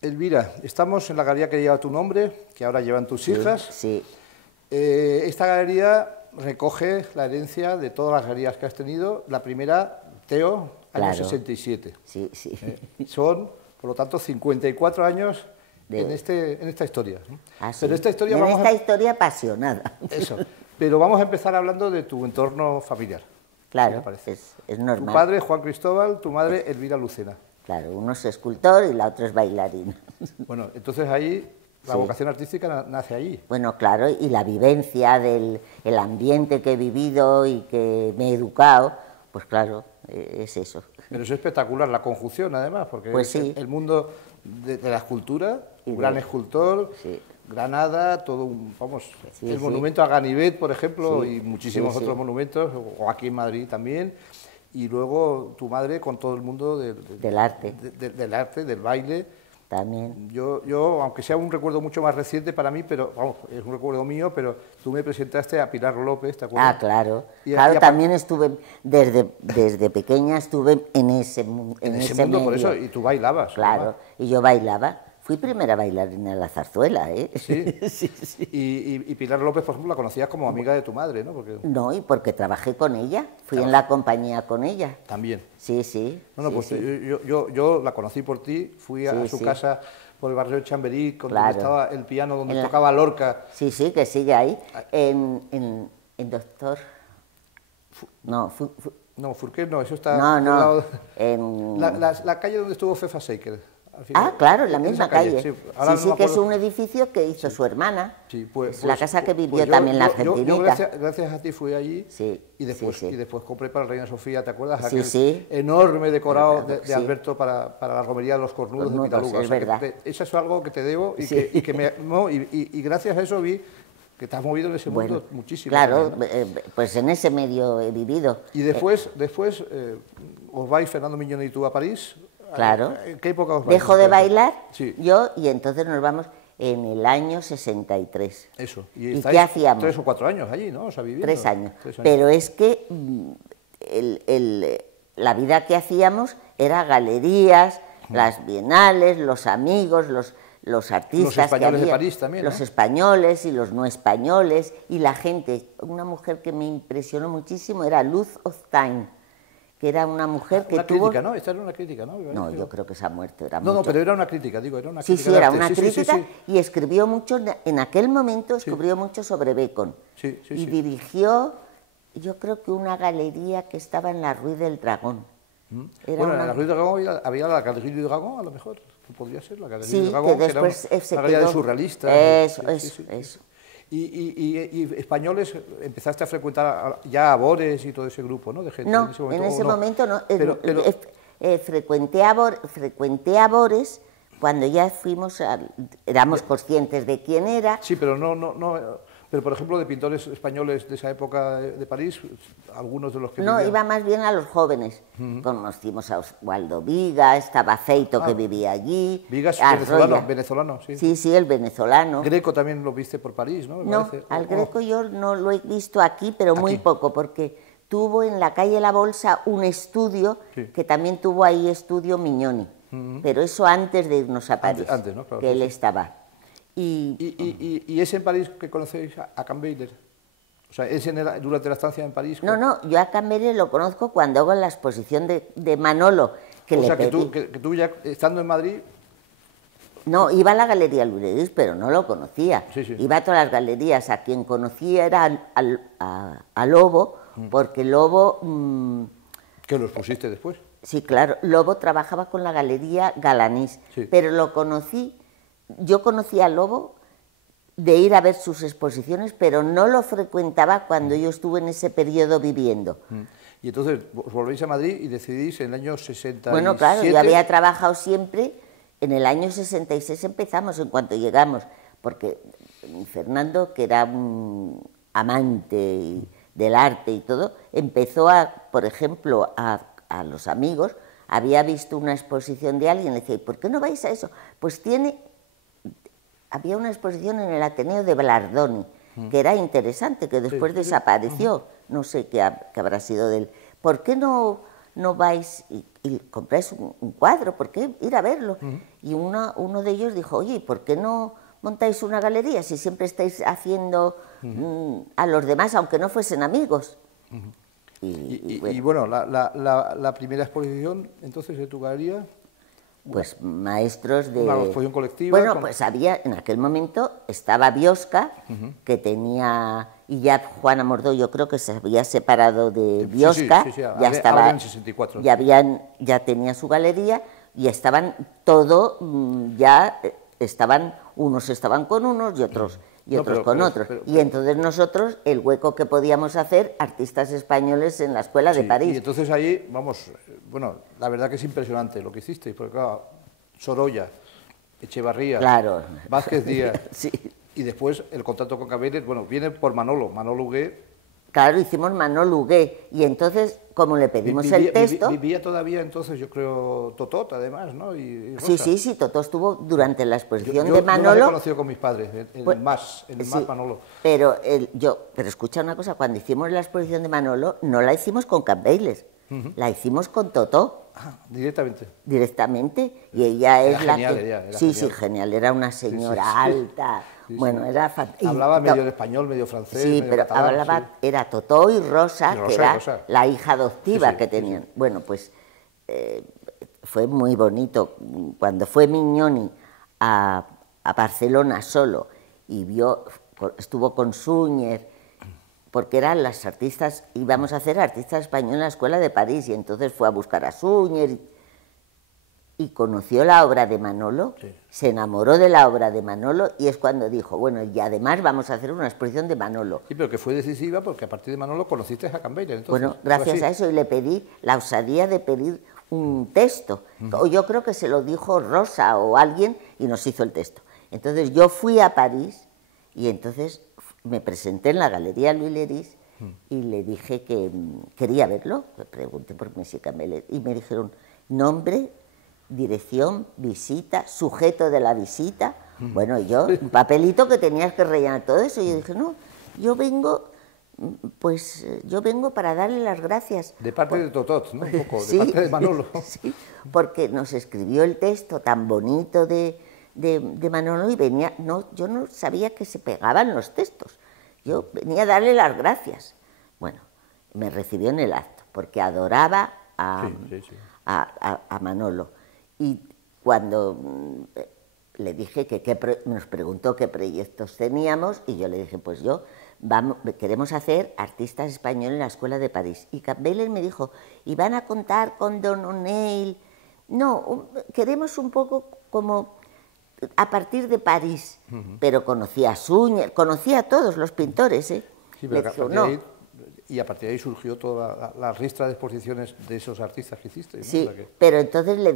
Elvira, estamos en la galería que lleva tu nombre, que ahora llevan tus hijas. Sí. Esta galería recoge la herencia de todas las galerías que has tenido. La primera, Teo, año 67. Sí, sí. Son, por lo tanto, 54 años en esta historia, ¿no? Pero esta historia historia apasionada. Eso. Pero vamos a empezar hablando de tu entorno familiar. Claro, es normal. Tu padre, Juan Cristóbal, tu madre, Elvira Lucena. Claro, uno es escultor y la otra es bailarina. Bueno, entonces ahí la vocación artística nace allí. Bueno, claro, y la vivencia del ambiente que he vivido y que me he educado, pues claro, es eso. Pero es espectacular la conjunción, además, porque pues sí. el mundo de la escultura, un gran escultor, Granada, todo un, vamos, el monumento a Ganivet, por ejemplo, y muchísimos otros monumentos, o aquí en Madrid también. Y luego tu madre con todo el mundo del arte, del baile. También. Yo, aunque sea un recuerdo mucho más reciente para mí, pero vamos, es un recuerdo mío, pero tú me presentaste a Pilar López, ¿te acuerdas? Ah, claro. Claro, también estuve, desde pequeña estuve en ese mundo, medio. Por eso, y tú bailabas. Claro, ¿verdad? Y yo bailaba. Fui primera bailarina de la zarzuela, ¿eh? Sí. Sí. Y Pilar López, por ejemplo, la conocías como amiga de tu madre, ¿no? No, y porque trabajé con ella, fui en la compañía con ella. También. Sí, sí. No, pues yo la conocí por ti, fui a su casa por el barrio de Chamberí, donde estaba el piano, donde tocaba Lorca. Sí, sí, que sigue ahí, en Doctor... No, Furqué no, eso está... No, la calle donde estuvo Fefa Seiker. Ah, claro, en la misma calle. Sí, sí, que es un edificio que hizo su hermana. Sí, pues, la casa que vivió también la Argentinita. Yo gracias a ti fui allí y después compré para la Reina Sofía, ¿te acuerdas? Aquel enorme decorado de Alberto para la romería de los cornudos de Pitaluga. Es verdad. Eso es algo que te debo y gracias a eso vi que te has movido en ese mundo muchísimo. Claro, también, ¿no? Pues en ese medio he vivido. Y después os vais, Fernando Miñón y tú, a París. Claro. ¿En qué época os vais? Dejo de bailar yo y entonces nos vamos en el año 63. Eso. ¿Y qué hacíamos? 3 o 4 años allí, ¿no? O sea, viviendo. 3 años. Pero es que la vida que hacíamos era galerías, las bienales, los amigos, los artistas. Los españoles de París también, ¿no? Los españoles y los no españoles y la gente. Una mujer que me impresionó muchísimo era Luz Oztain, que era una mujer que tuvo... Una crítica, ¿no? Esta era una crítica, ¿no? No, yo creo que se ha muerto. No, pero era una crítica, digo, era una crítica. Sí, era una crítica sí. Y escribió mucho, en aquel momento escribió mucho sobre Bacon. Y dirigió, yo creo que una galería que estaba en la Rue del Dragón. Bueno, en la Rue del Dragón había la Galería del Dragón, a lo mejor, podría ser la Galería del Dragón, que después que era una galería de surrealistas. Eso. Y españoles, empezaste a frecuentar ya a Bores y todo ese grupo, ¿no? De gente, no, en ese momento no. Frecuenté a Bores cuando ya fuimos, éramos conscientes de quién era. Sí, pero pero por ejemplo de pintores españoles de esa época de París, algunos de los que... No, iba más bien a los jóvenes. Conocimos a Oswaldo Viga, estaba Feito que vivía allí. Vigas, venezolano, sí. Sí, el venezolano. Greco también lo viste por París, ¿no? No, al Greco yo no lo he visto aquí, pero muy poco, porque tuvo en la calle La Bolsa un estudio, que también tuvo ahí estudio Mignoni, pero eso antes de irnos a París, antes, ¿no? Claro, que él estaba. ¿Y es en París que conocéis a Campbell? O sea, ¿es durante la estancia en París? No, yo a Campbell lo conozco cuando hago la exposición de Manolo, que le pedí. Que tú ya estando en Madrid... No, iba a la Galería Lourdes, pero no lo conocía. Sí. Iba a todas las galerías. A quien conocía era a Lobo, porque Lobo... ¿Que los pusiste después? Sí, claro. Lobo trabajaba con la Galería Galanís, pero lo conocí... Yo conocía a Lobo de ir a ver sus exposiciones, pero no lo frecuentaba cuando yo estuve en ese periodo viviendo. Y entonces volvéis a Madrid y decidís en el año 67... Bueno, claro, yo había trabajado siempre, en el año 66 empezamos, en cuanto llegamos, porque Fernando, que era un amante del arte y todo, empezó por ejemplo, a los amigos, había visto una exposición de alguien, y decía, ¿por qué no vais a eso? Pues había una exposición en el Ateneo de Blardoni, que era interesante, que después desapareció, no sé qué habrá sido de él. ¿Por qué no no vais y compráis un cuadro? ¿Por qué ir a verlo? Y uno de ellos dijo, oye, ¿por qué no montáis una galería si siempre estáis haciendo a los demás, aunque no fuesen amigos? Y bueno, la primera exposición, entonces, de tu galería... Pues maestros de... Una exposición colectiva... Bueno, pues había, en aquel momento, estaba Biosca, que tenía... Y ya Juana Mordó, yo creo que se había separado de Biosca, ya estaba... En 64. Ya tenía su galería, y estaban todo, ya estaban... Unos estaban con unos y otros... con otros. Y entonces nosotros, el hueco que podíamos hacer, artistas españoles en la Escuela de París. Y entonces ahí, vamos, bueno, la verdad que es impresionante lo que hicisteis, porque claro, Sorolla, Echevarría, claro. Vázquez Díaz, sí. Y después el contacto con Cambeles, bueno, viene por Manolo Hugué. Claro, hicimos Manolo Hugué, y entonces, como le pedimos el texto... Vivía todavía entonces, yo creo, Totot, además, ¿no? Y Rosa. Sí, Totot estuvo durante la exposición de Manolo... Yo lo he conocido con mis padres, en el MAS Manolo. Pero escucha una cosa, cuando hicimos la exposición de Manolo, no la hicimos con Cambeles, la hicimos con Totó. Directamente. Directamente, y ella es la genial, que... Era sí, genial. Genial, era una señora alta... Bueno, era fantástico. Hablaba medio de español, medio francés. Sí, medio pero catalán, hablaba, era Totó y Rosa, que era la hija adoptiva que tenían. Bueno, pues fue muy bonito. Cuando fue Mignoni a Barcelona solo y estuvo con Súñer, porque eran las artistas, íbamos a hacer artistas españoles en la Escuela de París, y entonces fue a buscar a Súñer y conoció la obra de Manolo, se enamoró de la obra de Manolo, y es cuando dijo, bueno, y además vamos a hacer una exposición de Manolo. Sí, pero que fue decisiva porque a partir de Manolo conociste a Cambeles. Bueno, gracias a eso, y le pedí la osadía de pedir un texto. Yo creo que se lo dijo Rosa o alguien y nos hizo el texto. Entonces yo fui a París y entonces me presenté en la Galería Louis Leris y le dije que quería verlo. Le pregunté por Messi Cambeles y me dijeron nombre, dirección, visita, sujeto de la visita. Bueno, yo, un papelito que tenías que rellenar todo eso. Y yo dije, no, yo vengo para darle las gracias. De parte de Totot, ¿no? Un poco, de parte de Manolo. Sí, porque nos escribió el texto tan bonito de Manolo y venía, yo no sabía que se pegaban los textos. Yo venía a darle las gracias. Bueno, me recibió en el acto, porque adoraba a Manolo. Y cuando le dije nos preguntó qué proyectos teníamos, y yo le dije, pues queremos hacer artistas españoles en la Escuela de París. Y Cambeles me dijo, ¿y van a contar con Don O'Neill? No, queremos un poco como a partir de París. Pero conocía a Súñer, conocía a todos los pintores, ¿eh? Sí, pero y a partir de ahí surgió toda la ristra de exposiciones de esos artistas que hiciste, ¿no? Sí, o sea pero entonces le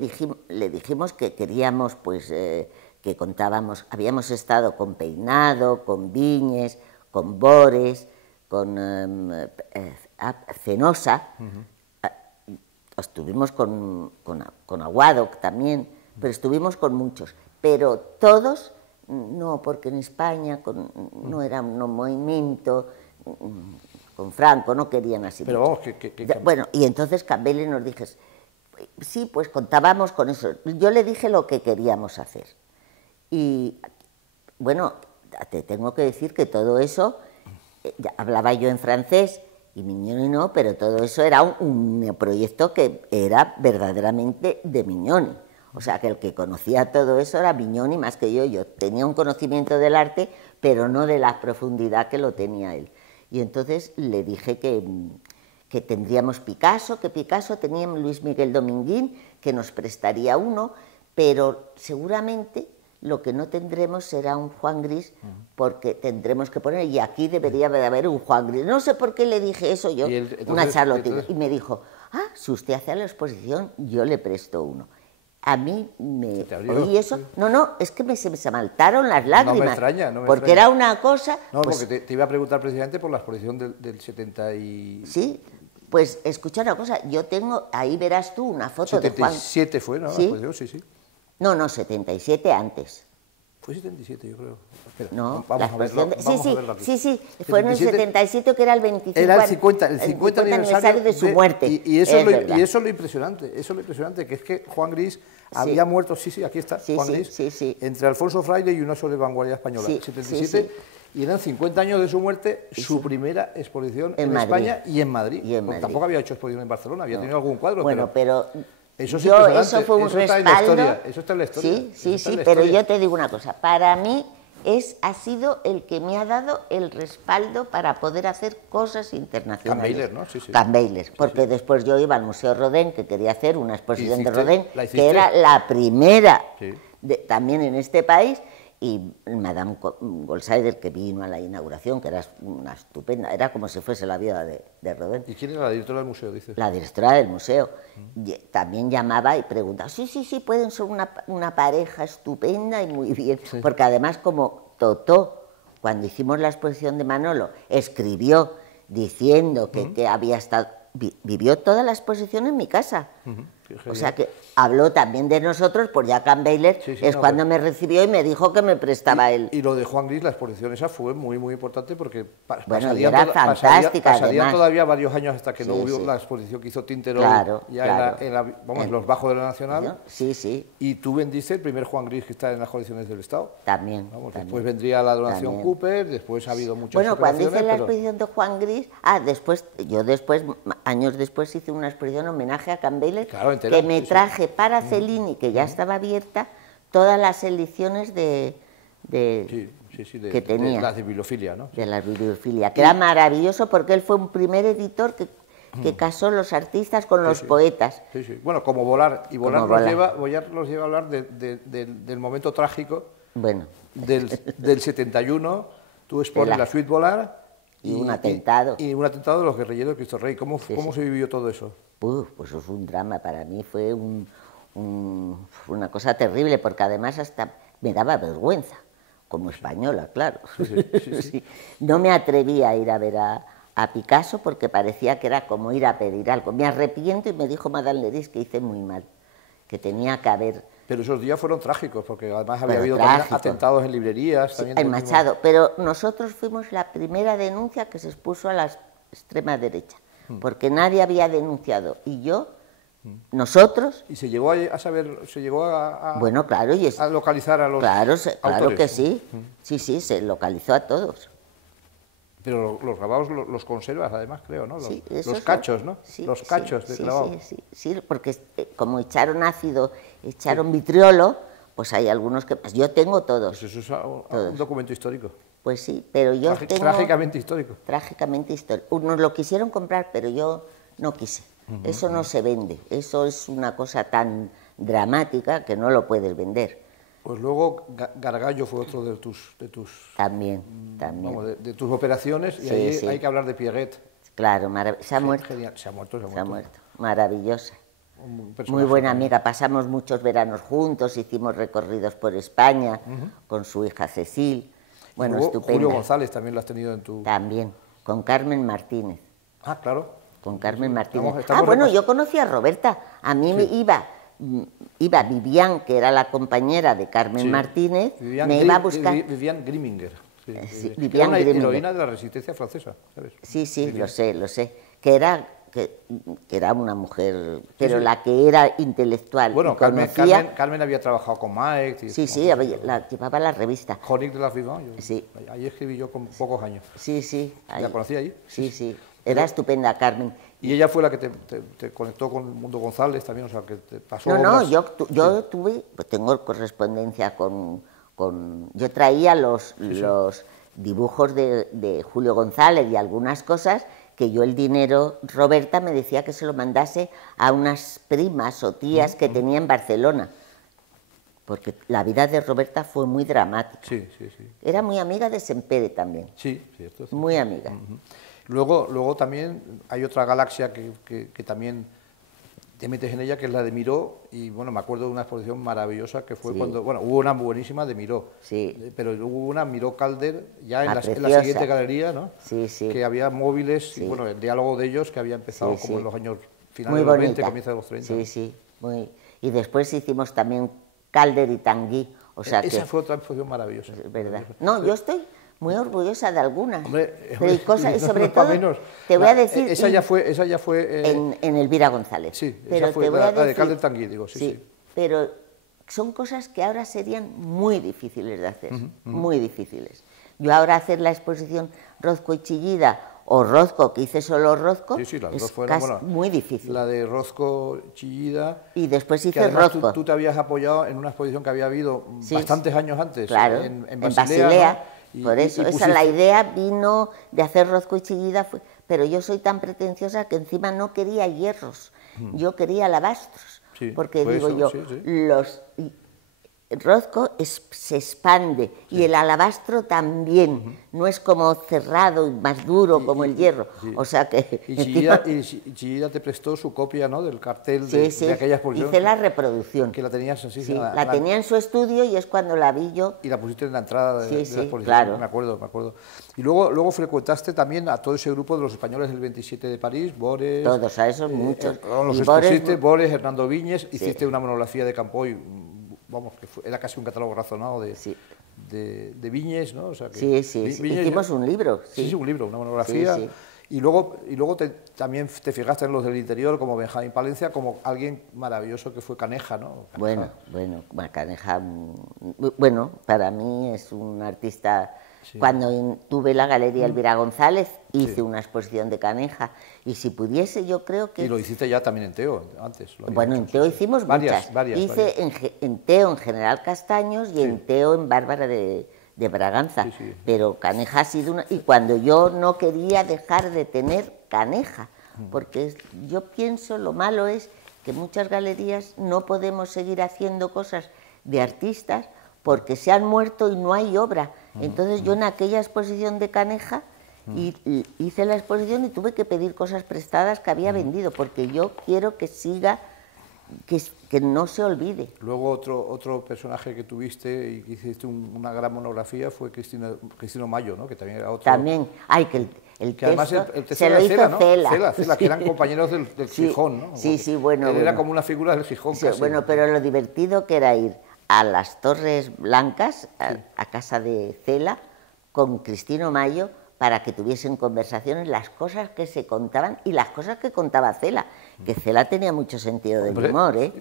dijimos que queríamos, pues, que contábamos, habíamos estado con Peinado, con Viñes, con Bores, con Fenosa, estuvimos con Aguado también, pero estuvimos con muchos, pero todos, no, porque en España no era un movimiento... Con Franco, no querían así. Pero vamos, bueno, y entonces Cambeles nos dijo, sí, pues contábamos con eso. Yo le dije lo que queríamos hacer. Y, bueno, te tengo que decir que todo eso, hablaba yo en francés, y Mignoni no, pero todo eso era un proyecto que era verdaderamente de Mignoni. O sea, que el que conocía todo eso era Mignoni más que yo. Yo tenía un conocimiento del arte, pero no de la profundidad que lo tenía él. Y entonces le dije que tendríamos Picasso, que Picasso teníamos Luis Miguel Dominguín, que nos prestaría uno, pero seguramente lo que no tendremos será un Juan Gris, porque tendremos que poner, y aquí debería de haber un Juan Gris. No sé por qué le dije eso yo, una charlotina, y me dijo, si usted hace la exposición, yo le presto uno. A mí me oí eso. No, es que se me saltaron las lágrimas. No me extraña, porque era una cosa... No, pues, porque te iba a preguntar precisamente por la exposición del 70 y... Sí, pues escucha una cosa, yo tengo, ahí verás tú una foto de Juan... 77 fue, ¿no? ¿Sí? Sí. No, 77 antes. Fue 77, yo creo. Espera, No, vamos a verlo, sí, fue en el 77, que era el 25 era el 50 aniversario de su muerte. Y eso es lo impresionante, que es que Juan Gris había muerto, aquí está, Juan Gris, entre Alfonso Fraile y una sola vanguardia española, 77, y eran 50 años de su muerte, su primera exposición en España y en Madrid. Tampoco había hecho exposición en Barcelona, había tenido algún cuadro. Bueno, pero eso fue un respaldo. Eso está en la historia. Sí, pero yo te digo una cosa, para mí ha sido el que me ha dado el respaldo para poder hacer cosas internacionales. Campbell, ¿no? Campbell, porque después yo iba al Museo Rodin, que quería hacer una exposición de Rodin, que era la primera también en este país, y Madame Golsider, que vino a la inauguración, que era una estupenda, era como si fuese la vida de Rodin. ¿Y quién era la directora del museo, dices? La directora del museo. También llamaba y preguntaba, sí, pueden ser una pareja estupenda y muy bien, porque además como Totó, cuando hicimos la exposición de Manolo, escribió diciendo que había estado, vivió toda la exposición en mi casa. O sea que habló también de nosotros, pues ya Campbell cuando me recibió y me dijo que me prestaba él. Y lo de Juan Gris, la exposición esa fue muy, muy importante porque pasarían todavía varios años hasta que no hubo la exposición que hizo Tintero en los bajos de la Nacional. Y tú vendiste el primer Juan Gris que está en las colecciones del Estado. También. Después vendría la donación Cooper, después ha habido muchas operaciones. Bueno, cuando hice la exposición de Juan Gris, años después hice una exposición homenaje a Campbell, que me traje para Cellini, que ya estaba abierta, todas las ediciones que tenía. De la bibliofilia, ¿no? De la bibliofilia, que era maravilloso porque él fue un primer editor que casó los artistas con los poetas. Bueno, como Volar, y Volar nos lleva a hablar del momento trágico del 71, tú expones la suite Volar, y un atentado. Y un atentado de los guerrilleros de Cristo Rey. ¿Cómo se vivió todo eso? Pues eso fue un drama, para mí fue una cosa terrible, porque además hasta me daba vergüenza, como española, claro. No me atrevía a ir a ver a Picasso porque parecía que era como ir a pedir algo. Me arrepiento y me dijo Madame Leris que hice muy mal, que tenía que haber... Pero esos días fueron trágicos, porque además había habido también atentados en librerías. En Machado, pero nosotros fuimos la primera denuncia que se expuso a la extrema derecha, porque nadie había denunciado, y nosotros... ¿Y se llegó a saber, bueno, claro, a localizar a los autores? Claro que sí, se localizó a todos. Pero los grabados los conservas, además, creo, ¿no? Los cachos, ¿no? Los cachos de grabado. Sí, porque como echaron ácido, echaron vitriolo, pues hay algunos que... Yo tengo todos. Pues eso es un documento histórico. Pues sí, pero yo tengo... Trágicamente histórico. Trágicamente histórico. Nos lo quisieron comprar, pero yo no quise. Eso no se vende. Eso es una cosa tan dramática que no lo puedes vender. Pues luego Gargallo fue otro de tus también. Vamos, de tus operaciones, y ahí hay que hablar de Pierret. Claro, se ha muerto. Se ha muerto. Maravillosa. Muy buena amiga, pasamos muchos veranos juntos, hicimos recorridos por España con su hija Cecil. Bueno, estupenda. Julio González también lo has tenido en tu... También, con Carmen Martínez. Ah, claro. Con Carmen Martínez. Bueno, yo conocí a Roberta. A mí me iba Vivian, que era la compañera de Carmen Martínez, me iba a buscar... Vivian Griminger. Vivian era una Griminger. heroína de la resistencia francesa, ¿sabes? Sí, lo sé. Que era una mujer, pero la que era intelectual. Bueno, Carmen había trabajado con Maet. Llevaba la revista. Chronique de la Vivant. Ahí escribí yo con pocos años. Sí. ¿La conocí allí? Sí. Era estupenda, Carmen. Y ella fue la que te conectó con el mundo González también, o sea, que te pasó... yo tengo correspondencia con... Yo traía los dibujos de Julio González y algunas cosas que yo el dinero, Roberta me decía que se lo mandase a unas primas o tías que tenía en Barcelona, porque la vida de Roberta fue muy dramática. Sí. Era muy amiga de Sempere también. Sí, cierto. Muy amiga. Luego también hay otra galaxia que también te metes en ella, que es la de Miró, y bueno, me acuerdo de una exposición maravillosa que fue cuando, bueno, hubo una buenísima de Miró, pero hubo una Miró Calder ya en la siguiente galería, ¿no? Que había móviles y bueno, el diálogo de ellos que había empezado como en los años finales de los 20, comienzo de los 30. Y después hicimos también Calder y Tanguy, O sea esa fue otra exposición maravillosa. Es verdad. No, yo estoy muy orgullosa de alguna. Hombre, pero hay cosas, y sobre todo, menos. te voy a decir... Esa ya fue en Elvira González. Sí, pero esa fue te voy a la de decir, Calder Tanguy, digo, sí. Pero son cosas que ahora serían muy difíciles de hacer, muy difíciles. Yo ahora hacer la exposición Rozco y Chillida, o Rozco, que hice solo Rozco, las dos es fueron, casi muy difícil. La de Rozco, Chillida... Y después hice además Rozco. Tú te habías apoyado en una exposición que había habido bastantes años antes, claro, en Basilea, ¿no? Por eso, la idea vino de hacer Rozco y Chillida, pero yo soy tan pretenciosa que encima no quería hierros, yo quería alabastros, porque digo yo, los... Rozco se expande y el alabastro también, no es como cerrado y más duro como el hierro, o sea que... Y Chillida te prestó su copia, ¿no?, del cartel de aquella exposición. Hice la reproducción. Que la tenías así. La tenía en su estudio y es cuando la vi yo. Y la pusiste en la entrada de la exposición, claro. Me acuerdo. Y luego frecuentaste también a todo ese grupo de los españoles del 27 de París, Bores... Todos, a esos muchos. Los expusiste, Bores, Hernando Viñes, hiciste una monografía de Campoy, vamos, que era casi un catálogo razonado de Viñes, ¿no? O sea que Viñes, hicimos un libro. Sí, un libro, una monografía. Y luego también te fijaste en los del interior, como Benjamín Palencia, como alguien maravilloso que fue Caneja, ¿no? Caneja. Caneja, bueno, para mí es un artista... Cuando tuve la Galería Elvira González, hice una exposición de Caneja, y si pudiese, yo creo que... Y lo hiciste ya también en Teo, antes. Bueno, en Teo hicimos muchas. Hice en Teo en General Castaños y en Teo en Bárbara de Braganza, pero Caneja ha sido una... Y cuando yo no quería dejar de tener Caneja, porque yo pienso, lo malo es que muchas galerías no podemos seguir haciendo cosas de artistas porque se han muerto y no hay obra. Entonces yo en aquella exposición de Caneja hice la exposición y tuve que pedir cosas prestadas que había vendido, porque yo quiero que siga, que no se olvide. Luego otro personaje que tuviste y que hiciste una gran monografía fue Cristino Mayo, ¿no? Que también era otro... También, que el que además texto se lo hizo Cela, Cela, que eran compañeros del Gijón, ¿no? Bueno. Era como una figura del Gijón casi. Bueno, pero lo divertido que era ir a las Torres Blancas, a casa de Cela, con Cristino Mayo, para que tuviesen conversaciones, las cosas que se contaban y las cosas que contaba Cela, que Cela tenía mucho sentido del humor, ¿eh?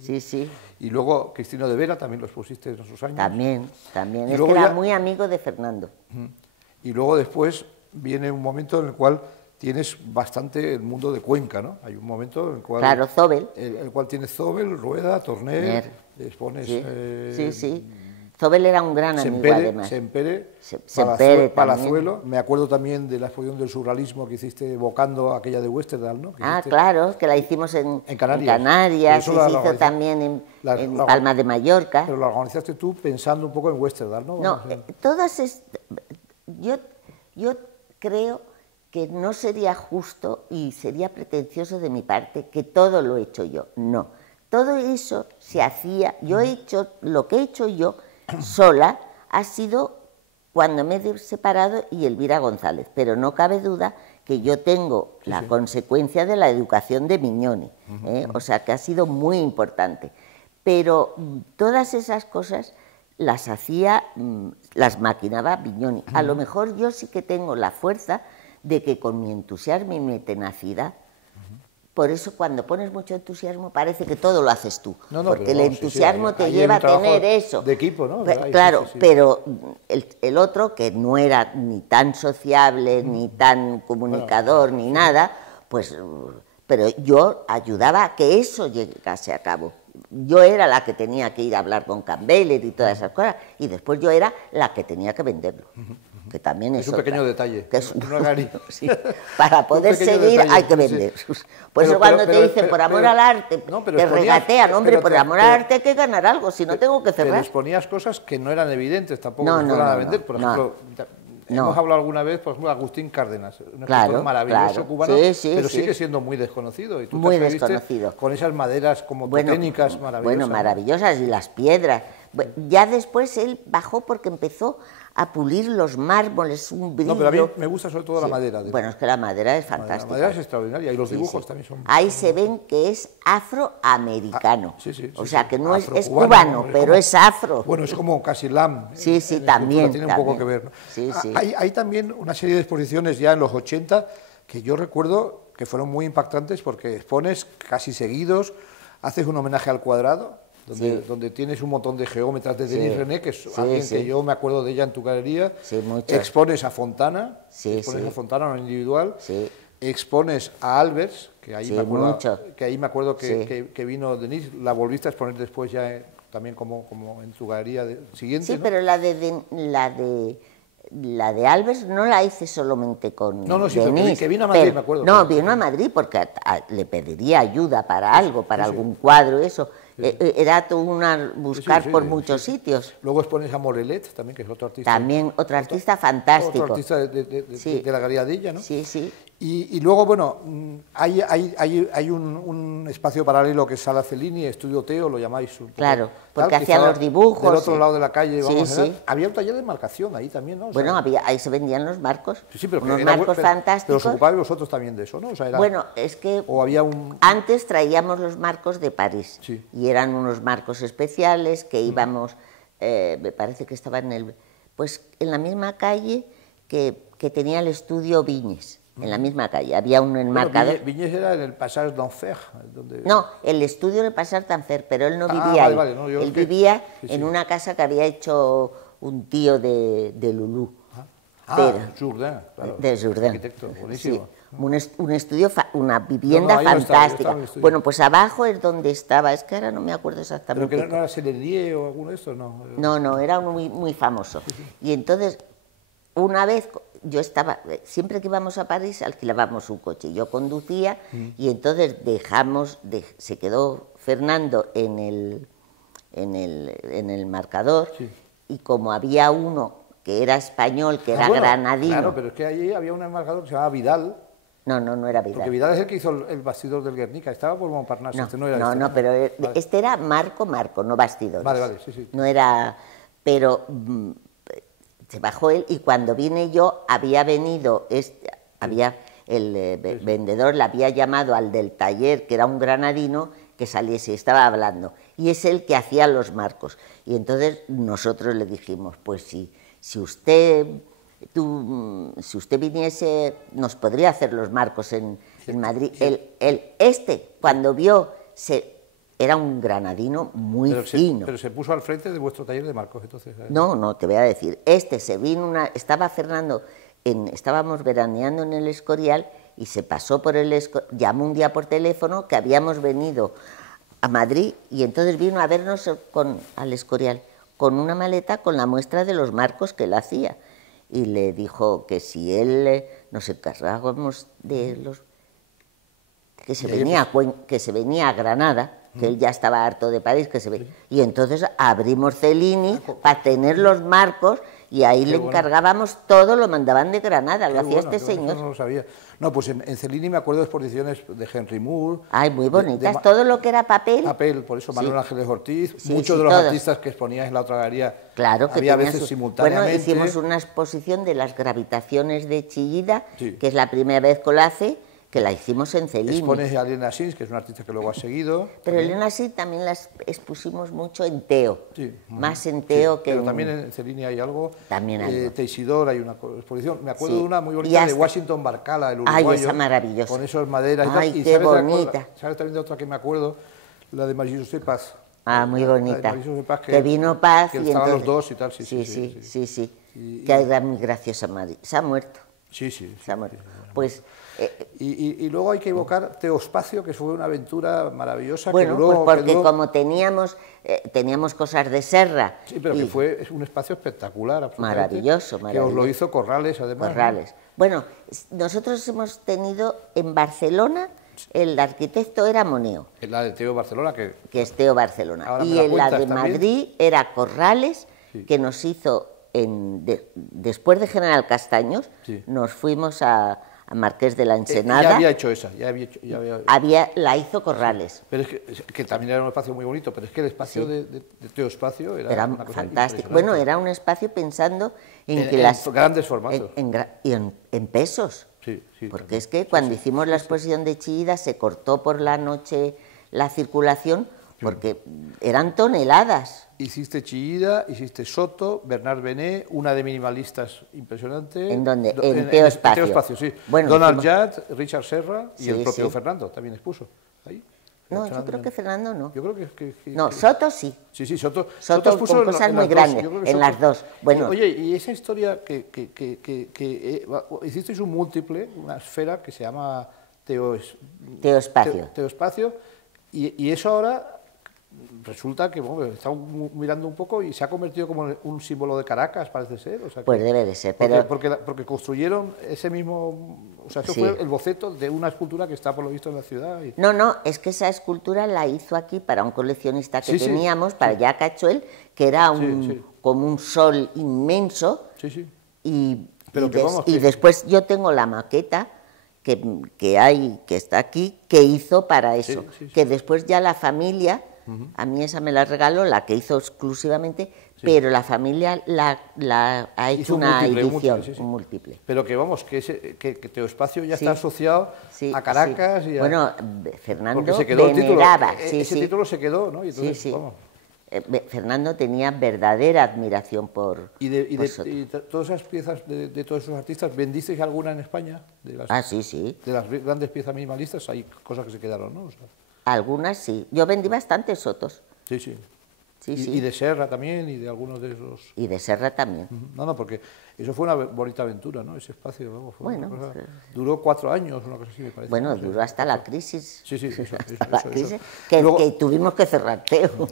Sí. Y luego Cristino de Vera también los pusiste en esos años. También, es que era muy amigo de Fernando. Y luego después viene un momento en el cual tienes bastante el mundo de Cuenca, ¿no? Hay un momento en el cual... Claro, Zobel. El cual tienes Zobel, Rueda, Torner, expones... Sí. Zobel era un gran amigo, además. Sempere, Palazuelo. Me acuerdo también de la exposición del surrealismo que hiciste evocando aquella de Westerdal, ¿no? Claro, que la hicimos en Canarias, y se hizo también en Palma de Mallorca. Pero la organizaste tú pensando un poco en Westerdal, ¿no? No, yo creo que no sería justo y sería pretencioso de mi parte que todo lo he hecho yo. No, todo eso se hacía, yo he hecho, lo que he hecho yo sola ha sido cuando me he separado y Elvira González, pero no cabe duda que yo tengo la consecuencia de la educación de Mignoni, o sea que ha sido muy importante. Pero todas esas cosas las las maquinaba Mignoni. A lo mejor yo sí que tengo la fuerza de que con mi entusiasmo y mi tenacidad, por eso cuando pones mucho entusiasmo parece que todo lo haces tú, porque el entusiasmo te lleva a tener eso. De equipo, ¿no? Claro, pero el otro, que no era ni tan sociable, ni tan comunicador, ni nada, pues, pero yo ayudaba a que eso llegase a cabo. Yo era la que tenía que ir a hablar con Campbeller y todas esas cosas, y después yo era la que tenía que venderlo. Que también es un pequeño detalle. Que para poder seguir hay que vender. Por eso cuando te dicen por amor al arte, te regatean, hombre, por amor al arte hay que ganar algo, si no tengo que cerrar. Pero exponías cosas que no eran evidentes tampoco que fueran a vender. Por ejemplo, hemos hablado alguna vez, por ejemplo, Agustín Cárdenas, un escritor maravilloso cubano, pero sigue siendo muy desconocido. Y tú muy te desconocido. Con esas maderas como técnicas maravillosas. Bueno, maravillosas, y las piedras. Ya después él bajó porque empezó a pulir los mármoles, un brillo. No, pero a mí me gusta sobre todo la madera. Bueno, es que la madera es fantástica. La madera es extraordinaria y los dibujos también son... Ahí se ven que es afroamericano. O sea, que no es cubano, pero es afro. Bueno, es como casi lam. Sí, también. Tiene un poco que ver, ¿no? Sí. Hay también una serie de exposiciones ya en los 80 que yo recuerdo que fueron muy impactantes porque expones casi seguidos, haces un homenaje al cuadrado, donde tienes un montón de geómetras de Denis René, que es alguien que yo me acuerdo de ella en tu galería. Expones a Fontana, expones a Fontana, un individual. Expones a Albers, que ahí me acuerdo que vino Denis, la volviste a exponer después ya también como en tu galería siguiente. Sí, ¿no? Pero la de Albers no la hice solamente con Denis, que vino a Madrid, me acuerdo. No, vino a Madrid porque le pediría ayuda para algo, para algún cuadro, eso. Era todo buscar por muchos sitios. Luego expones a Morelet, también, que es otro artista. También otro artista fantástico. Otro artista de la galería de ella, ¿no? Sí. Y luego, bueno, hay un espacio paralelo que es Sala Cellini, Estudio Teo, lo llamáis. Claro, porque hacían los dibujos. Del otro lado de la calle, había un taller de marcación ahí también, ¿no? Bueno, ahí se vendían los marcos, pero unos marcos fantásticos. Pero os ocupabais vosotros también de eso, ¿no? O sea, bueno, es que antes traíamos los marcos de París, y eran unos marcos especiales que íbamos, me parece que estaba en la misma calle que tenía el estudio Viñes. En la misma calle, había un enmarcador. Viñes era en el Passage d'Enfer. No, el estudio del Passage d'Enfer, pero él no vivía ahí. Él vivía en una casa que había hecho un tío de Lulú. Jourdain, claro. De Jourdain. Arquitecto, buenísimo. Un estudio, una vivienda fantástica. Bueno, pues abajo es donde estaba, es que ahora no me acuerdo exactamente. ¿Pero que no era Selenier o alguno de estos? No, era uno muy famoso. Y entonces, una vez... siempre que íbamos a París alquilábamos un coche, yo conducía y entonces se quedó Fernando en el marcador y como había uno que era español, que era granadino... Claro, pero es que allí había un marcador que se llamaba Vidal. No era Vidal. Porque Vidal es el que hizo el bastidor del Guernica, estaba por Montparnasse. Pero este era Marco, no Bastidores. Vale, sí. No era... Pero... se bajó él y cuando vine yo había venido, el vendedor le había llamado al del taller, que era un granadino, que saliese, estaba hablando, y es el que hacía los marcos. Y entonces nosotros le dijimos, pues si usted viniese, nos podría hacer los marcos en Madrid. Cuando vio, era un granadino muy fino. Pero se puso al frente de vuestro taller de marcos, entonces. No, te voy a decir. Se vino estaba Fernando, estábamos veraneando en el Escorial y se pasó por el Escorial, llamó un día por teléfono que habíamos venido a Madrid y entonces vino a vernos al Escorial con una maleta con la muestra de los marcos que él hacía. Y le dijo que si él nos encargábamos de los... que se venía a Granada, que él ya estaba harto de París, y entonces abrimos Cellini para tener los marcos y ahí le encargábamos todo, lo mandaban de Granada, lo hacía este señor. No lo sabía. No, pues en Cellini me acuerdo de exposiciones de Henry Moore. Ay, muy bonitas, todo lo que era papel. Papel, por eso Manuel Ángeles Ortiz, muchos de los artistas que exponías en la otra galería, claro, que había veces simultáneamente. Bueno, hicimos una exposición de las gravitaciones de Chillida, que es la primera vez que lo hace, que la hicimos en Cellini. Expones a Elena Sins, que es una artista que luego ha seguido. Pero Elena Sins también las expusimos mucho en Teo, más en Teo que pero también en Cellini hay algo. También hay Teixidor hay una exposición. Me acuerdo de una muy bonita de Washington Barcala, el uruguayo. Ay, esa maravillosa. Con esos maderas y tal. Qué bonita. ¿Sabes también de otra que me acuerdo? La de Marie-José Paz. Muy bonita. Que vino Paz que y estaban entonces... los dos y tal. Sí. Que era muy graciosa María. Se ha muerto. Sí. Se ha muerto. Pues... y luego hay que evocar Teospacio, que fue una aventura maravillosa. Bueno, porque como teníamos cosas de Serra. Sí, pero que fue un espacio espectacular, maravilloso. Que os lo hizo Corrales, además. Corrales. ¿No? Bueno, nosotros hemos tenido en Barcelona, el arquitecto era Moneo. La de Teo Barcelona, que es Teo Barcelona. Y en la de Madrid era Corrales, que nos hizo, después de General Castaños, nos fuimos a a Marqués de la Ensenada. Ya había hecho esa, La hizo Corrales. Pero es que también era un espacio muy bonito, pero es que el espacio de Teoespacio era una cosa fantástico. Bueno, era un espacio pensando en que las... grandes formatos. En pesos. Sí, porque es que cuando hicimos la exposición de Chillida se cortó por la noche la circulación porque eran toneladas. Hiciste Chillida, hiciste Soto, Bernard Benet, una de minimalistas impresionante. ¿En dónde? En Teoespacio. En Teoespacio, sí. Bueno, Donald Judd, Richard Serra y el propio Fernando también expuso ahí. No, yo creo que Fernando no. Yo creo que no, Soto sí. Sí, Soto expuso con cosas muy grandes, en las dos. Bueno. Oye, y esa historia que hicisteis un múltiple, una esfera que se llama Teoespacio. Teoespacio, y eso ahora resulta que, bueno, estamos mirando un poco y se ha convertido como un símbolo de Caracas, parece ser. O sea, pues debe de ser, pero... Porque construyeron ese mismo... O sea, eso fue el boceto de una escultura que está, por lo visto, en la ciudad. No, es que esa escultura la hizo aquí para un coleccionista que teníamos, para Jack Cachuel, que era como un sol inmenso. Y después yo tengo la maqueta que está aquí, que hizo para eso, que después ya la familia... A mí esa me la regaló, la que hizo exclusivamente, pero la familia ha hecho una edición, un múltiple. Pero que vamos, que Teoespacio ya está asociado a Caracas. Y bueno, Fernando veneraba. Ese título se quedó, ¿no? Y entonces, vamos. Fernando tenía verdadera admiración por y todas esas piezas de todos esos artistas, ¿vendisteis alguna en España? Sí. De las grandes piezas minimalistas hay cosas que se quedaron, ¿no? O sea, algunas sí. Yo vendí bastantes Sotos. Sí. Y de Serra también, y de algunos de esos... Y de Serra también. No, porque eso fue una bonita aventura, ¿no? Ese espacio, vamos, fue una cosa... Duró 4 años, una cosa así, me parece. Bueno, duró hasta la crisis. Sí, eso. Que tuvimos que cerrar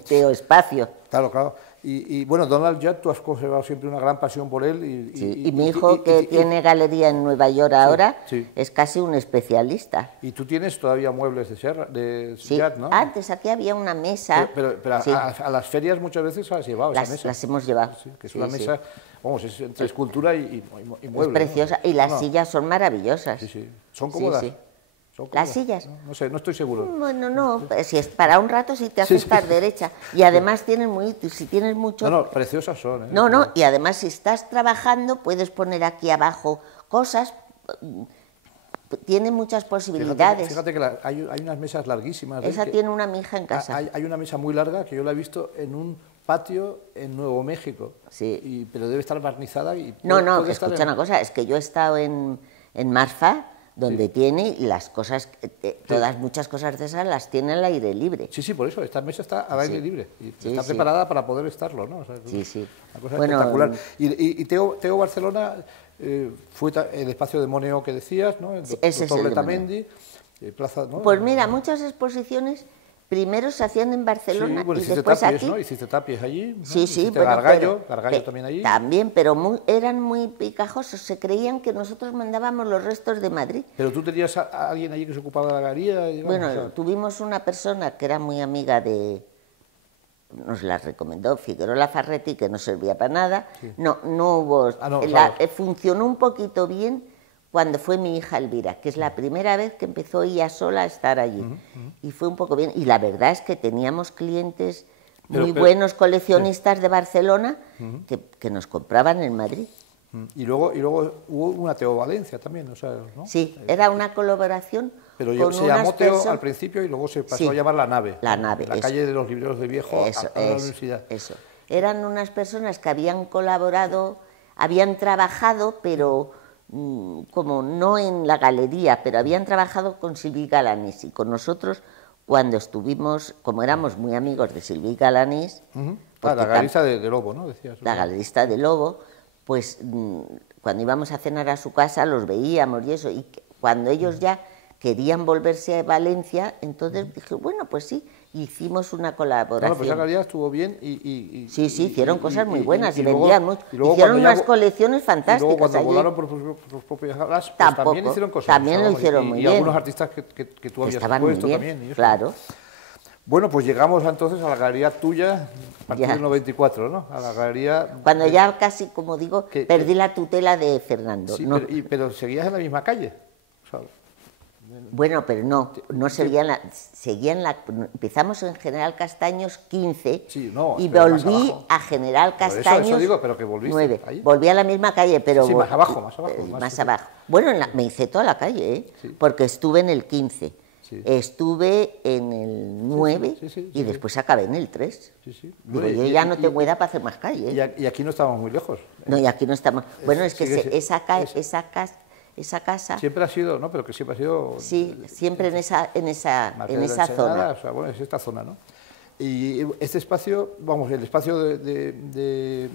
Teoespacio. Claro. Y bueno, Donald Judd, tú has conservado siempre una gran pasión por él. Y mi hijo, que tiene galería en Nueva York ahora, es casi un especialista. Y tú tienes todavía muebles de Judd, ¿no? Antes aquí había una mesa. Pero a las ferias muchas veces las has llevado, esa mesa. Las hemos llevado. Que es una mesa, vamos, es entre escultura y mueble. Es preciosa, ¿no? Y las sillas son maravillosas. Sí. ¿Son cómodas? ¿Las sillas? No sé, no estoy seguro. Bueno, no, si es para un rato sí te hace estar derecha. Y además si tienes mucho... No, preciosas son. No, y además si estás trabajando puedes poner aquí abajo cosas, tiene muchas posibilidades. Fíjate que hay unas mesas larguísimas. Esa tiene una mi hija en casa. Hay una mesa muy larga que yo la he visto en un patio en Nuevo México. Sí. Pero debe estar barnizada. No, que escucha una cosa, es que yo he estado en Marfa, donde tiene las cosas, muchas cosas de esas las tiene al aire libre. Sí, por eso, esta mesa está al aire libre y está preparada para poder estarlo, ¿no? O sea, una cosa espectacular. Y Teo Barcelona fue el espacio de Moneo que decías, ¿no? Ese es el Letamendi, Plaza, ¿no? Pues mira, muchas exposiciones primero se hacían en Barcelona y después Tapies, aquí. ¿no? Hiciste Tapies allí, ¿no? Sí, Gargallo también allí. También, pero eran muy picajosos, se creían que nosotros mandábamos los restos de Madrid. Pero tú tenías a alguien allí que se ocupaba de la galería. Bueno, tuvimos una persona que era muy amiga nos la recomendó Figueroa Farretti, que no servía para nada. No hubo... funcionó un poquito bien cuando fue mi hija Elvira, que es la primera vez que empezó ella sola a estar allí. Y fue un poco bien. Y la verdad es que teníamos clientes muy buenos, coleccionistas de Barcelona, que nos compraban en Madrid. Y luego hubo una Teo Valencia también, o sea, ¿no? Sí, era una colaboración. Pero se llamó Teo al principio y luego se pasó a llamar La Nave. La Nave. En la calle de los Libreros de Viejo, a la universidad. Eso. Eran unas personas que habían colaborado, habían trabajado, pero como no en la galería, pero habían trabajado con Silvi Galanís y con nosotros cuando estuvimos, como éramos muy amigos de Silvi Galanís. La galerista de Lobo, ¿no? Decías. La galerista de Lobo, pues cuando íbamos a cenar a su casa los veíamos y eso, y cuando ellos ya querían volverse a Valencia, entonces dije, bueno, pues sí, hicimos una colaboración. Bueno, pues esa calidad estuvo bien Sí, hicieron cosas muy buenas y vendían mucho. Hicieron unas colecciones fantásticas. Y luego cuando volaron por sus propias alas, pues también hicieron cosas. También lo hicieron muy bien. Y algunos artistas que tú habías puesto también. Claro. Bueno, pues llegamos entonces a la galería tuya a partir del 94, ¿no? A la galería... Cuando ya casi, como digo, perdí la tutela de Fernando. Sí, pero seguías en la misma calle. sea, bueno, pero no seguían empezamos en General Castaños 15 sí, no, y volví a General Castaños eso digo, pero que volviste 9. ahí. Volví a la misma calle, pero... Sí, más abajo. Más abajo. Bueno, me hice toda la calle, ¿eh? Sí. Porque estuve en el 15, sí. Estuve en el 9 y después acabé en el 3. Sí, sí. Digo, yo ya no tengo edad para hacer más calle. Y aquí no estamos muy lejos. No, y aquí no estamos... Bueno, es que esa casa... Siempre ha sido, ¿no? Pero que siempre ha sido... Sí, siempre en esa zona. O sea, bueno, es esta zona, ¿no? Y este espacio, vamos, el espacio del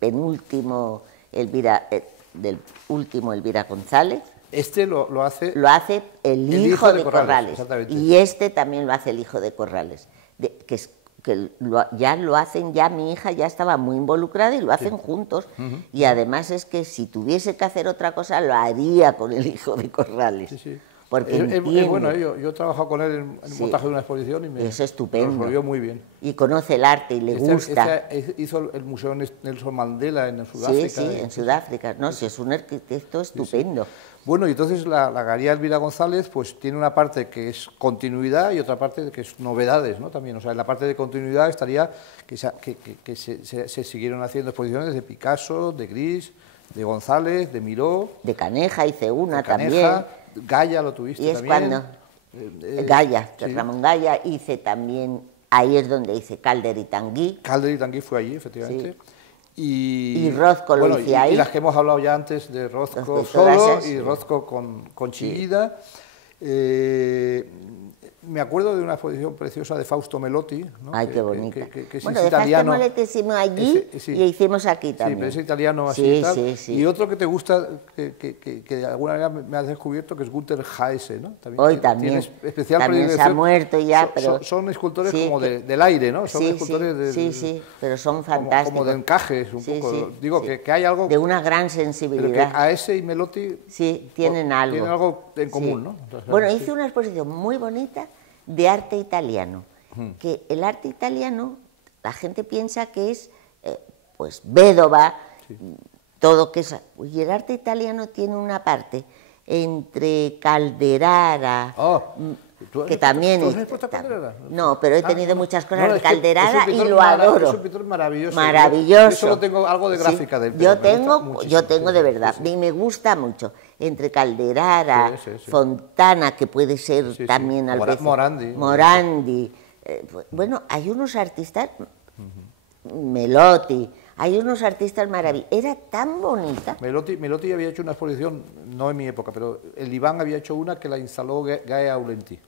penúltimo del último Elvira González. Este lo hace... Lo hace el hijo de Corrales. Exactamente. Y este también lo hace el hijo de Corrales. Ya lo hacen, ya mi hija ya estaba muy involucrada y lo hacen juntos. Y además es que si tuviese que hacer otra cosa, lo haría con el hijo de Corrales. Sí, sí. Porque es bueno, yo he trabajado con él en el montaje de una exposición y me resolvió muy bien. Y conoce el arte y le gusta. Hizo el Museo Nelson Mandela en Sudáfrica. Sí, en Sudáfrica. No, sí, es un arquitecto estupendo. Sí. Bueno, y entonces la Galería Elvira González pues tiene una parte que es continuidad y otra parte que es novedades, ¿no? También, o sea, en la parte de continuidad estaría que se siguieron haciendo exposiciones de Picasso, de Gris, de González, de Miró. De Caneja hice una también. Gaya lo tuviste y es también. Cuando Gaya, sí. Ramón Gaya, hice también, ahí es donde hice Calder y Tanguy. Calder y Tanguy fue allí, efectivamente. Sí. Y Rozco lo hice ahí. Y las que hemos hablado ya antes de Rozco solo y Rozco con Chillida. Me acuerdo de una exposición preciosa de Fausto Melotti, ¿no? Ay, qué bonita. Bueno, de italiano. Fausto Melotti hicimos allí y hicimos aquí también. Sí, pero es italiano así y tal. Y otro que te gusta, que de alguna manera me has descubierto, que es Günter Haese, ¿no? Hoy también. Especial también se ha muerto ya, pero... Son escultores como del aire, ¿no? Son escultores sí, pero son fantásticos. Como de encajes, un poco. Digo, que hay algo... De una gran sensibilidad. Pero que Haese y Melotti... Sí, tienen algo. Tienen algo en común, ¿no? Entonces, bueno, hice una exposición muy bonita de arte italiano, que el arte italiano, la gente piensa que es, pues, Bédova, todo que es... Y el arte italiano tiene una parte entre Calderara, que también... ¿Tú has expuesto a Calderara? No, pero he tenido muchas cosas de Calderara y lo adoro. Es un pintor maravilloso. Maravilloso. Yo solo tengo algo de gráfica del yo tengo de verdad, y me gusta mucho. Entre Calderara, Fontana, que puede ser también al veces Morandi. Bueno, hay unos artistas, Melotti, hay unos artistas maravillosos. Era tan bonita. Melotti había hecho una exposición, no en mi época, pero el Iván había hecho una que la instaló Gaia Aulenti.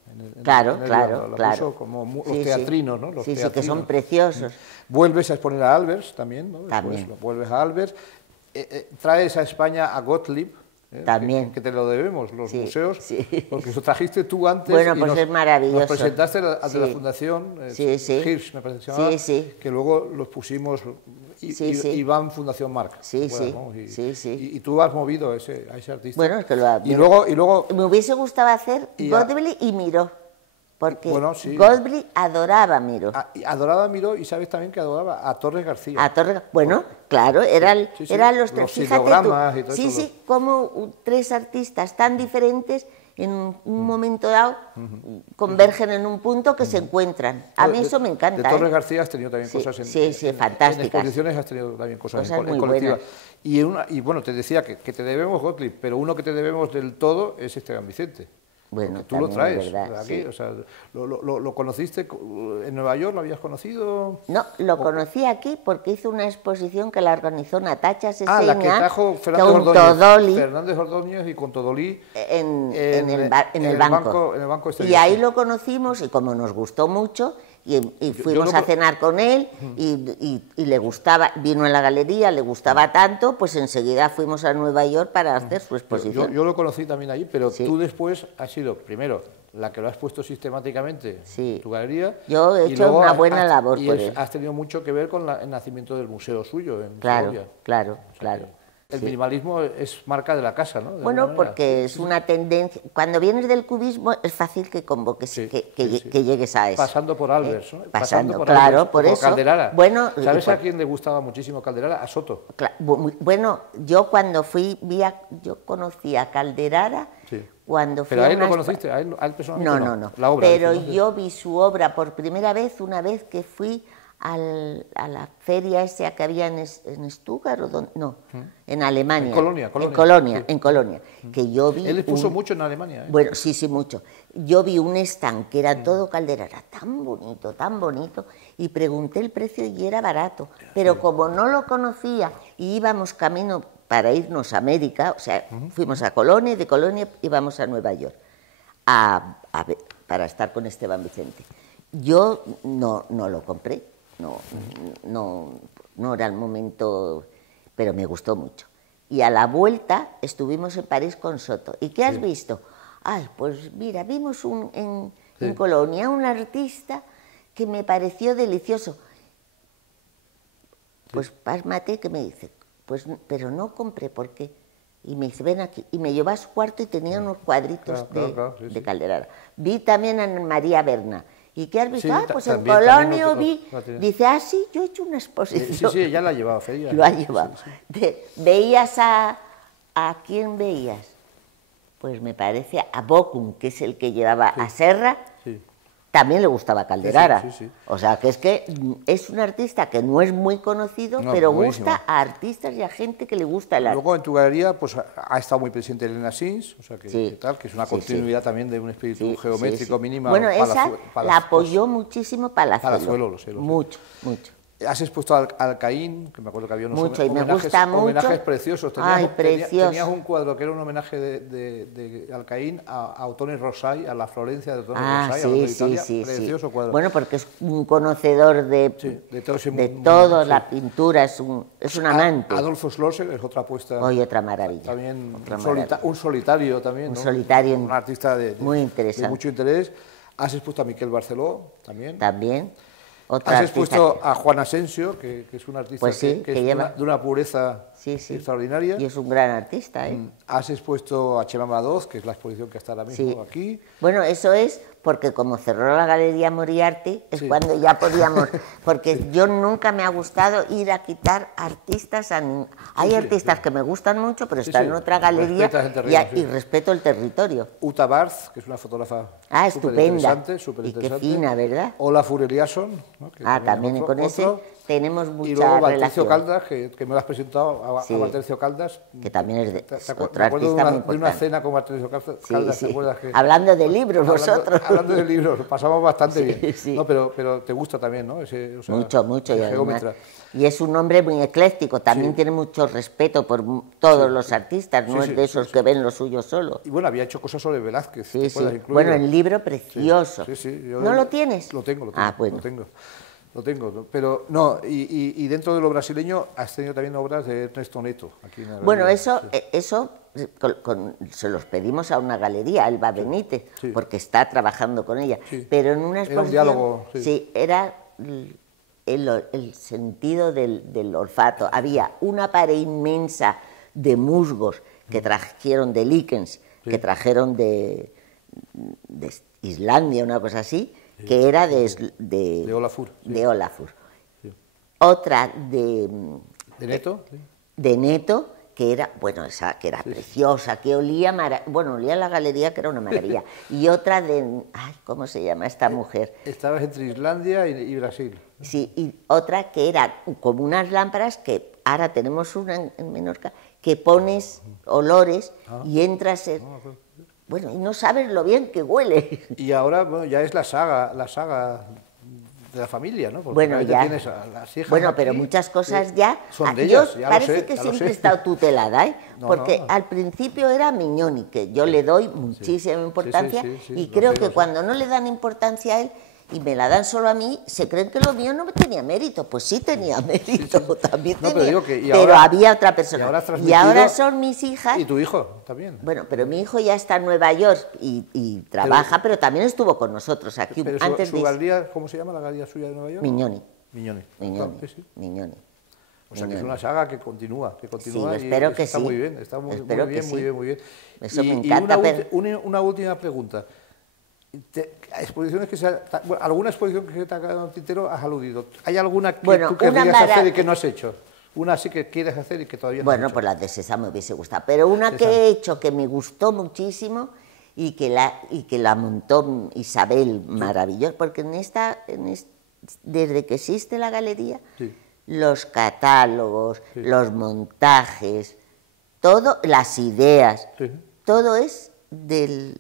Claro. Puso como los teatrinos, ¿no? Sí, que son preciosos. Vuelves a exponer a Albers también, ¿no? También. Vuelves a Albers. Traes a España a Gottlieb. También. Que te lo debemos, los museos, porque lo trajiste tú antes. Bueno, pues es maravilloso. Nos presentaste ante la Fundación Hirsch, me parece, que luego los pusimos, Iván Fundación Marc. Y tú has movido a ese artista. Bueno, es que y luego me hubiese gustado hacer Gottlieb y Miró. Porque Gottlieb adoraba a Miró. Adoraba a Miró y sabes también que adoraba a Torres García. Bueno, claro, eran los tres. Fíjate tú, como tres artistas tan diferentes en un momento dado convergen en un punto que se encuentran. A mí eso me encanta. De Torres García has tenido también cosas fantásticas. En exposiciones has tenido también cosas muy colectivas. Y bueno, te decía que te debemos Gottlieb, pero uno que te debemos del todo es Esteban Vicente. Bueno, tú lo traes verdad, aquí, o sea, ¿lo conociste en Nueva York? ¿Lo habías conocido? No, lo conocí aquí porque hizo una exposición que la organizó Natacha Seseña. La que trajo Fernández Ordóñez y con Todolí en el banco. Y ahí lo conocimos y como nos gustó mucho, y fuimos a cenar con él y le gustaba, vino en la galería, le gustaba tanto, pues enseguida fuimos a Nueva York para hacer su exposición. Yo lo conocí también allí, pero tú después has sido, primero, la que lo has puesto sistemáticamente en tu galería. Yo he hecho una buena labor por él. Has tenido mucho que ver con el nacimiento del museo suyo en Claro. el minimalismo es marca de la casa, ¿no? Bueno, porque es una tendencia. Cuando vienes del cubismo es fácil que convoques, que llegues a eso. Pasando por Albers, ¿no? Pasando por claro, Albers, por eso. Calderara. Bueno, ¿sabes a quién le gustaba muchísimo Calderara? A Soto. Bueno, yo cuando fui, yo conocí a Calderara cuando fui. ¿Pero a él lo conociste? ¿A él personalmente? No. La obra, pero yo vi su obra por primera vez una vez que fui a la feria esa que había en Stuttgart, en Alemania. En Colonia. Que yo vi. Él expuso mucho en Alemania. Bueno, sí, mucho. Yo vi un stand que era todo Calderara, tan bonito, y pregunté el precio y era barato. Pero como no lo conocía y íbamos camino para irnos a América, o sea, fuimos a Colonia y de Colonia íbamos a Nueva York para estar con Esteban Vicente. Yo no lo compré. No era el momento, pero me gustó mucho. Y a la vuelta estuvimos en París con Soto. ¿Y qué has visto? Ay, pues mira, vimos en Colonia un artista que me pareció delicioso. Pues pásmate que me dice, pues, pero no compré, ¿por qué? Y me dice, ven aquí. Y me llevó a su cuarto y tenía unos cuadritos de Calderara. Vi también a María Berna. ¿Y qué has visto? Pues en Colonia vi. Dice, sí, yo he hecho una exposición. Sí, ya la ha llevado, Feria. Lo ha llevado. ¿Veías a quién veías? Pues me parece a Bochum, que es el que llevaba a Serra. También le gustaba Calderara. O sea, que es un artista que no es muy conocido, pero gusta a artistas y a gente que le gusta el arte. Luego en tu galería pues ha estado muy presente Elena Sins, o sea, que es una continuidad también de un espíritu geométrico mínimo. Bueno, esa la apoyó muchísimo Palazuelo. Palazuelo, lo sé. Mucho. Has expuesto al Caín, que me acuerdo que había unos homenajes preciosos. Tenías un cuadro que era un homenaje de Alcaín a Ottone Rosai, a la Florencia de Ottone Rosai, precioso cuadro. Bueno, porque es un conocedor de todo la pintura, es un amante. Adolfo Schlosser es otra apuesta. Otra maravilla. También un solitario también, ¿no? Un solitario, un artista muy interesante. De mucho interés. Has expuesto a Miquel Barceló también. Has expuesto a Juan Asensio, que es un artista que es de una pureza extraordinaria. Y es un gran artista. Has expuesto a Chema Madoz, que es la exposición que está ahora mismo aquí. Bueno, eso es porque como cerró la Galería Moriarty, es cuando ya podíamos... Porque yo nunca me ha gustado ir a quitar artistas a... Hay artistas que me gustan mucho, pero están en otra galería y respeto el territorio. Uta Barth, que es una fotógrafa estupenda. Súper interesante. Y qué fina, ¿verdad? Olafur Eliasson, ¿no? También con ese tenemos mucha relación. Y luego Valtercio relación. Caldas, que me lo has presentado a Valtercio Caldas. Que también es otro artista muy importante. De una cena con Valtercio Caldas, ¿te acuerdas? Hablando de libros, vosotros. Hablando de libros, pasamos bastante bien. No, pero te gusta también, ¿no? Mucho. Y es un hombre muy ecléctico, también tiene mucho respeto por todos los artistas, no es de esos que ven lo suyo solo. Y bueno, había hecho cosas sobre Velázquez. Bueno, el libro precioso. ¿No lo tienes? Lo tengo. Bueno. Lo tengo, pero no, y dentro de lo brasileño has tenido también obras de Ernesto Neto. Aquí en la bueno, eso se los pedimos a una galería, Elba Benítez, porque está trabajando con ella, pero en una exposición... Era un diálogo. Era el sentido del olfato. Había una pared inmensa de musgos que trajeron de Likens, que trajeron de Islandia, una cosa así, que era de Olafur. Otra de Neto. De Neto, que era, esa que era preciosa, que olía olía la galería, que era una maravilla. Y otra ¿cómo se llama esta mujer? Estabas entre Islandia y Brasil. Sí, y otra que era como unas lámparas, que ahora tenemos una en Menorca, que pones olores y entras en... Bueno, y no sabes lo bien que huele. Y ahora, ya es la saga de la familia, ¿no? Porque ya tienes a las hijas pero muchas cosas ya... Son de ellas, parece que siempre he estado tutelada, porque al principio era Mignoni, que yo le doy muchísima importancia, y creo que cuando no le dan importancia a él, y me la dan solo a mí, se creen que lo mío no tenía mérito. Pues sí tenía mérito, también tenía, pero había otra persona. Y ahora son mis hijas. Y tu hijo también. Bueno, pero mi hijo ya está en Nueva York y trabaja, pero también estuvo con nosotros aquí. Pero su galería, ¿cómo se llama la galería suya de Nueva York? Mignoni. Mignoni. Mignoni. O sea, que es una saga que continúa, sí, espero que está sí. muy bien, está muy bien, muy bien, muy bien. Eso me encanta. Una última pregunta. Exposiciones alguna exposición que se te ha quedado en el tintero has aludido. ¿Hay alguna que tú querrías hacer y que no has hecho? Una sí que quieres hacer y que todavía no has hecho. Bueno, pues la de Sésamo me hubiese gustado, pero una que he hecho que me gustó muchísimo y que la montó Isabel, maravilloso, porque desde que existe la galería, los catálogos, los montajes, todo, las ideas, todo es de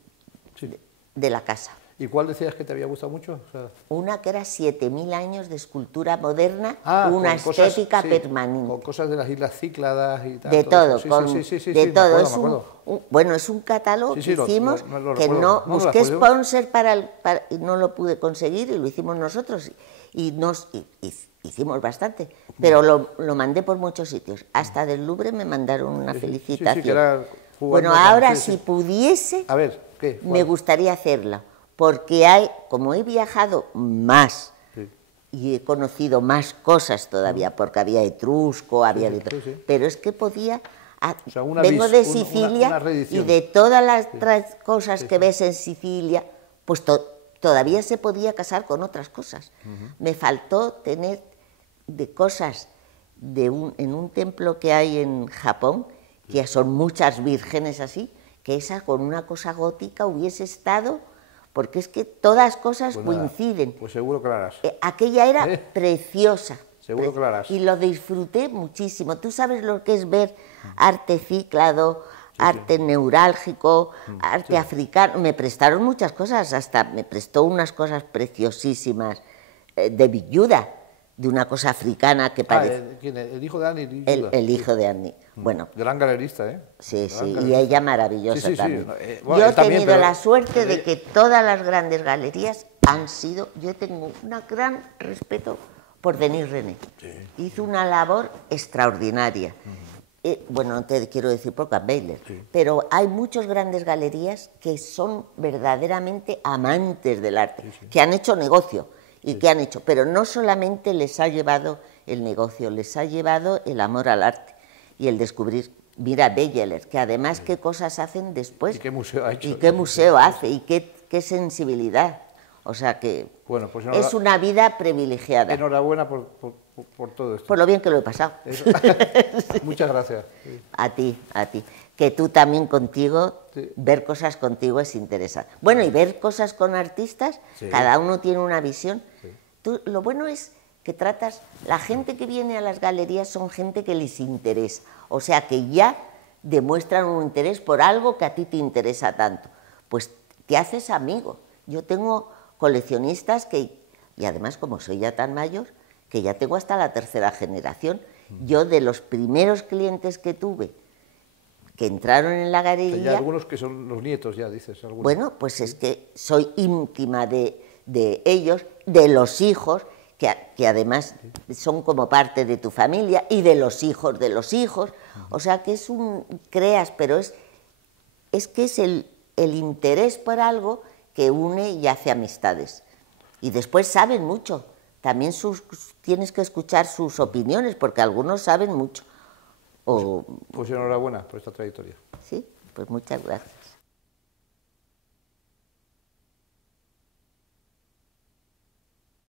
la casa. ¿Y cuál decías que te había gustado mucho? O sea... Una que era 7000 años de escultura moderna, una estética permanente. Con cosas de las Islas Cícladas y tal. De todo, de todo. Bueno, es un catálogo que hicimos, que no busqué sponsor y no lo pude conseguir y lo hicimos nosotros. Y hicimos bastante, pero lo mandé por muchos sitios. Hasta del Louvre me mandaron una felicitación. Bueno, ahora si pudiese, a ver, ¿qué? Me gustaría hacerla, porque como he viajado más y he conocido más cosas todavía, porque había etrusco, había de todo, pero es que podía... O sea, vengo de Sicilia y de todas las cosas que ves en Sicilia, pues todavía se podía casar con otras cosas. Me faltó tener de cosas en un templo que hay en Japón, que son muchas vírgenes así, que esa con una cosa gótica hubiese estado, porque es que todas cosas coinciden. Pues seguro que lo harás. Aquella era preciosa. Seguro que lo harás. Y lo disfruté muchísimo. Tú sabes lo que es ver arte cíclado, arte neurálgico, arte africano. Me prestaron muchas cosas, hasta me prestó unas cosas preciosísimas de Villuda, de una cosa africana que parece... ¿Quién es? ¿El hijo de Annie? El hijo de Annie. Bueno. Gran galerista, ¿eh? Sí, y ella maravillosa también. Bueno, yo he tenido la suerte de que todas las grandes galerías han sido... Yo tengo un gran respeto por Denis René. Hizo una labor extraordinaria. Bueno, no te quiero decir por Campbell, pero hay muchos grandes galerías que son verdaderamente amantes del arte, que han hecho negocio y que han hecho, pero no solamente les ha llevado el negocio, les ha llevado el amor al arte y el descubrir. Mira, Beyeler, que además qué cosas hacen después. ¿Y qué museo ha hecho? Y qué museo hace, y qué sensibilidad. O sea que bueno, pues es una vida privilegiada. Enhorabuena por todo esto. Por lo bien que lo he pasado. Muchas gracias. A ti. Que tú también contigo, ver cosas contigo es interesante. Bueno, y ver cosas con artistas, cada uno tiene una visión. Lo bueno es que la gente que viene a las galerías son gente que les interesa, o sea que ya demuestran un interés por algo que a ti te interesa tanto. Pues te haces amigo. Yo tengo coleccionistas y además como soy ya tan mayor, que ya tengo hasta la tercera generación. Yo de los primeros clientes que tuve, que entraron en la galería... Y hay algunos que son los nietos ya, dices. Algunos. Bueno, pues es que soy íntima de ellos, de los hijos, que además son como parte de tu familia, y de los hijos, o sea que creas, pero es que es el interés por algo que une y hace amistades. Y después saben mucho, también tienes que escuchar sus opiniones, porque algunos saben mucho. Pues enhorabuena por esta trayectoria. Sí, pues muchas gracias.